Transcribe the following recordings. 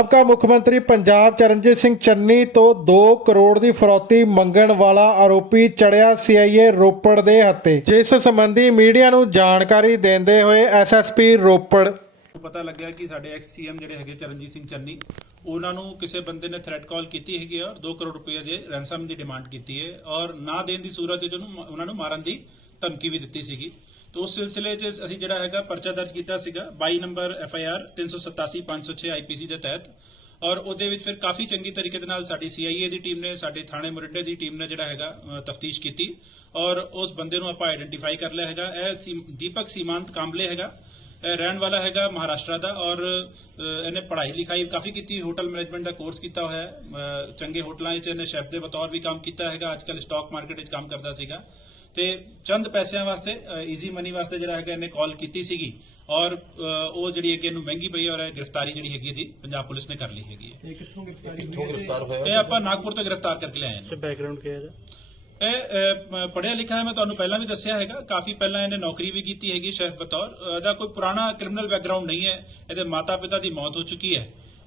ਸਾਬਕਾ ਮੁੱਖ ਮੰਤਰੀ ਪੰਜਾਬ ਚਰਨਜੀਤ ਸਿੰਘ ਚੰਨੀ ਤੋਂ 2 ਕਰੋੜ ਦੀ ਫਰੌਤੀ ਮੰਗਣ ਵਾਲਾ ਆਰੋਪੀ ਚੜਿਆ ਸੀਆਈਏ ਰੋਪੜ ਦੇ ਹੱਥੇ। ਜਿਸ ਸੰਬੰਧੀ ਮੀਡੀਆ ਨੂੰ ਜਾਣਕਾਰੀ ਦਿੰਦੇ ਹੋਏ ਐਸਐਸਪੀ ਰੋਪੜ। ਪਤਾ ਲੱਗਿਆ ਕਿ ਸਾਡੇ ਐਕਸ ਸੀਐਮ ਜਿਹੜੇ ਹੈਗੇ ਚਰਨਜੀਤ ਸਿੰਘ ਚੰਨੀ, ਉਹਨਾਂ ਨੂੰ ਕਿਸੇ ਬੰਦੇ ਨੇ ਥ੍ਰੈਟ ਕਾਲ ਕੀਤੀ ਹੈਗੀ ਔਰ 2 ਕਰੋੜ ਰੁਪਏ ਦੇ ਰੈਂਸਮ ਦੀ ਡਿਮਾਂਡ ਕੀਤੀ ਹੈ ਔਰ ਨਾ ਦੇਣ ਦੀ ਸੂਰਤ ਵਿੱਚ ਉਹਨਾਂ ਨੂੰ ਮਾਰਨ ਦੀ ਧਮਕੀ ਵੀ ਦਿੱਤੀ ਸੀਗੀ। ਤਾਂ ਉਸ ਸਿਲਸਿਲੇ 'ਚ ਅਸੀਂ ਜਿਹੜਾ ਹੈਗਾ ਪਰਚਾ ਦਰਜ ਕੀਤਾ ਸੀਗਾ 22 number F I R 387506 IPC ਦੇ ਤਹਿਤ। ਔਰ ਉਹਦੇ ਵਿੱਚ ਫਿਰ ਕਾਫੀ ਚੰਗੀ ਤਰੀਕੇ ਦੇ ਨਾਲ ਸਾਡੀ ਸੀਆਈਏ ਦੀ ਟੀਮ ਨੇ, ਸਾਡੇ ਥਾਣੇ ਮੁਰਿੰਡੇ ਦੀ ਟੀਮ ਨੇ ਜਿਹੜਾ ਹੈਗਾ ਤਫਤੀਸ਼ ਕੀਤੀ। ਔਰ ਉਸ ਬੰਦੇ ਨੂੰ ਆਪਾਂ ਆਇਡੈਂਟੀਫਾਈ ਕਰ ਲਿਆ ਹੈਗਾ। ਇਹ ਦੀਪਕ ਸੀਮਾਂਤ ਕਾਂਬਲੇ ਹੈਗਾ। ਰਹਿਣ ਵਾਲਾ ਹੈਗਾ ਮਹਾਰਾਸ਼ਟਰ ਦਾ ਔਰ ਇਹਨੇ ਪੜ੍ਹਾਈ ਲਿਖਾਈ ਕਾਫੀ ਕੀਤੀ ਹੋਟਲ ਮੈਨੇਜਮੈਂਟ ਦਾ ਕੋਰਸ ਕੀਤਾ ਹੋਇਆ ਹੈ। ਚੰਗੇ ਹੋਟਲਾਂ 'ਚ ਇਹਨੇ ਸ਼ੈਫ ਦੇ ਬਤੌਰ ਵੀ ਕੰਮ ਕੀਤਾ ਹੈਗਾ ਅੱਜਕੱਲ ਸਟਾਕ ਮਾਰਕੀਟ ਵਿੱਚ ਕੰਮ ਕਰਦਾ ਸੀਗਾ। ਤੇ ਚੰਦ ਪੈਸਿਆਂ ਵਾਸਤੇ ਈਜ਼ੀ ਮਨੀ ਵਾਸਤੇ ਜਿਹੜਾ ਹੈਗਾ ਇਹਨੇ ਕਾਲ ਕੀਤੀ ਸੀਗੀ ਔਰ ਉਹ ਜਿਹੜੀ ਹੈਗੀ ਇਹਨੂੰ ਮਹਿੰਗੀ ਪਈ ਔਰ ਇਹ ਗ੍ਰਿਫਤਾਰੀ ਜਿਹੜੀ ਹੈਗੀ ਇਹਦੀ ਪੰਜਾਬ ਪੁਲਿਸ ਨੇ ਕਰ ਲਈ ਹੈਗੀ ਹੈ। ਇਹ ਕਿੱਥੋਂ ਗ੍ਰਿਫਤਾਰ ਹੋਇਆ ਇਹ ਆਪਾਂ ਨਾਗਪੁਰ ਤੋਂ ਗ੍ਰਿਫਤਾਰ ਕਰਕੇ ਲਿਆਏ ਹਾਂ ਬੈਕਗ੍ਰਾਉਂਡ ਕੀ ਹੈ ਇਹਦਾ? ਇਹ ਪੜਿਆ ਲਿਖਿਆ ਹੈ, ਮੈਂ ਤੁਹਾਨੂੰ ਪਹਿਲਾਂ ਵੀ ਦੱਸਿਆ ਹੈਗਾ। ਕਾਫੀ ਪਹਿਲਾਂ ਇਹਨੇ ਨੌਕਰੀ ਵੀ ਕੀਤੀ ਹੈਗੀ ਸ਼ੈਫ ਬਤੌਰ। ਇਹਦਾ ਕੋਈ ਪੁਰਾਣਾ ਕ੍ਰਿਮੀਨਲ ਬੈਕਗ੍ਰਾਉਂਡ ਨਹੀਂ ਹੈ। ਇਹਦੇ ਮਾਤਾ ਪਿਤਾ ਦੀ ਮੌਤ ਹੋ ਚੁੱਕੀ ਹੈ।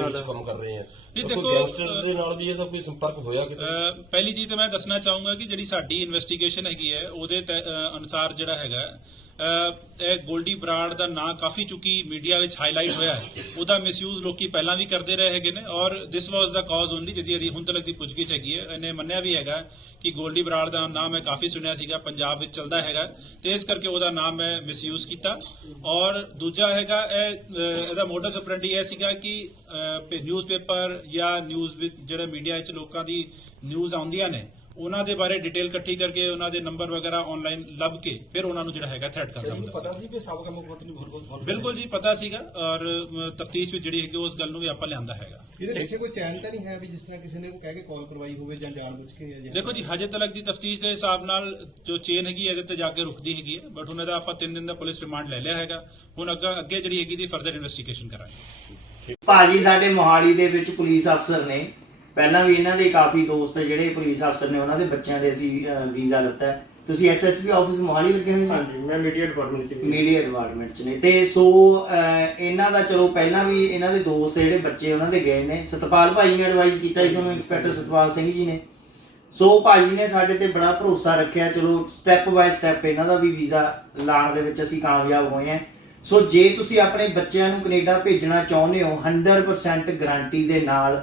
ਵਿੱਚ ਕੰਮ ਕਰ ਰਹੇ ਆ। ਨਹੀਂ, ਦੇਖੋ, ਗੈਂਗਸਟਰ ਦੇ ਨਾਲ ਵੀ ਇਹਦਾ ਕੋਈ ਸੰਪਰਕ ਹੋਇਆ ਕਿਤੇ? ਪਹਿਲੀ ਚੀਜ਼ ਤਾਂ ਮੈਂ ਦੱਸਣਾ ਚਾਹੂੰਗਾ ਕਿ ਜਿਹੜੀ ਸਾਡੀ ਇਨਵੈਸਟੀਗੇਸ਼ਨ ਹੈਗੀ ਹੈ ਉਹਦੇ ਅਨੁਸਾਰ ਜਿਹੜਾ ਹੈਗਾ ਇਹ ਗੋਲਡੀ ਬਰਾੜ ਦਾ ਨਾਂ ਕਾਫੀ ਚੁੱਕੀ ਮੀਡੀਆ ਵਿੱਚ ਹਾਈਲਾਈਟ ਹੋਇਆ ਹੈ। ਉਹਦਾ ਮਿਸਯੂਜ਼ ਲੋਕੀ ਪਹਿਲਾਂ ਵੀ ਕਰਦੇ ਰਹੇ ਹੈਗੇ ਨੇ ਔਰ ਦਿਸ ਵਾਸ ਦਾ ਕਾਜ਼ ਓਨਲੀ ਜਿਹਦੀ ਇਹਦੀ ਹੁਣ ਤੱਕ ਦੀ ਪੁੱਛਗਿੱਛ ਹੈਗੀ ਹੈ। ਇਹਨੇ ਮੰਨਿਆ ਵੀ ਹੈਗਾ ਕਿ ਗੋਲਡੀ ਬਰਾੜ ਦਾ ਨਾਮ ਮੈਂ ਕਾਫੀ ਸੁਣਿਆ ਸੀਗਾ ਪੰਜਾਬ ਵਿੱਚ ਚੱਲਦਾ ਹੈਗਾ। ਤੇ ਇਸ ਕਰਕੇ ਉਹਦਾ ਨਾਮ ਮੈਂ ਮਿਸਯੂਜ਼ ਕੀਤਾ। ਔਰ ਦੂਜਾ ਹੈਗਾ ਇਹ ਇਹਦਾ ਮੋਟਰ ਆਪਰੈਂਡੀ ਇਹ ਸੀਗਾ ਕਿ ਨਿਊਜ਼ਪੇਪਰ ਜਾਂ ਨਿਊਜ਼ ਵਿੱਚ ਜਿਹੜੇ ਮੀਡੀਆ ਵਿੱਚ ਲੋਕਾਂ ਦੀ ਨਿਊਜ਼ ਆਉਂਦੀਆਂ ਨੇ ਉਹਨਾਂ ਦੇ ਬਾਰੇ ਡਿਟੇਲ ਇਕੱਠੀ ਕਰਕੇ ਉਹਨਾਂ ਦੇ ਨੰਬਰ ਵਗੈਰਾ ਆਨਲਾਈਨ ਲੱਭ ਕੇ ਫਿਰ ਉਹਨਾਂ ਨੂੰ ਜਿਹੜਾ ਹੈਗਾ ਥ੍ਰੈਟ ਕਰਦਾ ਹੁੰਦਾ ਪਤਾ ਸੀ। ਕਿ ਸਾਬਕਾ ਮੁੱਖ ਮੰਤਰੀ ਬਹੁਤ ਬਹੁਤ ਸੀ। ਬਿਲਕੁਲ ਜੀ ਪਤਾ ਸੀਗਾ ਔਰ ਤਫਤੀਸ਼ ਵਿੱਚ ਜਿਹੜੀ ਹੈਗੀ ਉਸ ਗੱਲ ਨੂੰ ਵੀ ਆਪਾਂ ਲਿਆਂਦਾ ਹੈਗਾ। ਇਹਦੇ ਪਿੱਛੇ ਕੋਈ ਚੈਨ ਤਾਂ ਨਹੀਂ ਹੈ ਵੀ ਜਿਸ ਤਰ੍ਹਾਂ ਕਿਸੇ ਨੇ ਕੋਈ ਕਹਿ ਕੇ ਕਾਲ ਕਰਵਾਈ ਹੋਵੇ ਜਾਂ ਜਾਣਬੁੱਝ ਕੇ ਜਾਂ ਦੇਖੋ ਜੀ ਹਜੇ ਤੱਕ ਦੀ ਤਫਤੀਸ਼ ਦੇ ਹਿਸਾਬ ਨਾਲ ਜੋ ਚੇਨ ਹੈਗੀ ਹੈ, ਇਹਦੇ ਤੇ ਜਾ ਕੇ ਰੁਕਦੀ ਹੈਗੀ ਹੈ ਬਟ ਹੁਣ ਇਹਦਾ ਆਪਾਂ 3 ਦਿਨ ਦਾ ਪੁਲਿਸ ਰਿਮਾਂਡ ਲੈ ਲਿਆ ਹੈਗਾ। ਹੁਣ ਅੱਗਾ ਅੱਗੇ ਜਿਹੜੀ ਹੈਗੀ ਦੀ ਫਰਦਰ ਇਨਵੈਸਟੀਗੇਸ਼ਨ ਕਰਾਂਗੇ। ਭਾਜੀ ਸਾਡੇ ਮੋਹਾਲੀ ਦੇ ਵਿੱਚ ਪੁਲਿਸ ਅਫਸਰ ਨੇ ਪਹਿਲਾਂ ਵੀ ਇਹਨਾਂ ਦੇ ਕਾਫੀ ਦੋਸਤ ਜਿਹੜੇ ਪੁਲਿਸ ਅਫਸਰ ਨੇ ਉਹਨਾਂ ਦੇ ਬੱਚਿਆਂ ਦੇ ਅਸੀਂ ਵੀਜ਼ਾ ਲਿੱਤਾ। ਤੁਸੀਂ ਐਸਐਸਪੀ ਆਫਿਸ ਮੋਹਾਲੀ ਲੱਗੇ ਹੋਏ ਜੀ? ਹਾਂਜੀ ਮੈਂ ਮੀਡੀਆ ਡਿਪਾਰਟਮੈਂਟ ਚ ਮੀਡੀਆ ਡਿਪਾਰਟਮੈਂਟ ਚ ਨੇ। ਤੇ ਸੋ ਇਹਨਾਂ ਦਾ ਚਲੋ ਪਹਿਲਾਂ ਵੀ ਇਹਨਾਂ ਦੇ ਦੋਸਤ ਜਿਹੜੇ ਬੱਚੇ ਉਹਨਾਂ ਦੇ ਗਏ ਨੇ। ਸਤਪਾਲ ਭਾਈ ਨੇ ਐਡਵਾਈਸ ਕੀਤਾ ਸੀ ਤੁਹਾਨੂੰ ਇੰਸਪੈਕਟਰ ਸਤਪਾਲ ਸਿੰਘ ਜੀ ਨੇ। ਸੋ ਭਾਜੀ ਨੇ ਸਾਡੇ ਤੇ ਬੜਾ ਭਰੋਸਾ ਰੱਖਿਆ। ਚਲੋ ਸਟੈਪ ਬਾਏ ਸਟੈਪ ਇਹਨਾਂ ਦਾ ਵੀ ਵੀਜ਼ਾ ਲਾਉਣ ਦੇ ਵਿੱਚ ਅਸੀਂ ਕਾਮਯਾਬ ਹੋਏ ਹਾਂ। ਸੋ ਜੇ ਤੁਸੀਂ ਆਪਣੇ ਬੱਚਿਆਂ ਨੂੰ ਕੈਨੇਡਾ ਭੇਜਣਾ ਚਾਹੁੰਦੇ ਹੋ 100% ਗਾਰੰਟੀ ਦੇ ਨਾਲ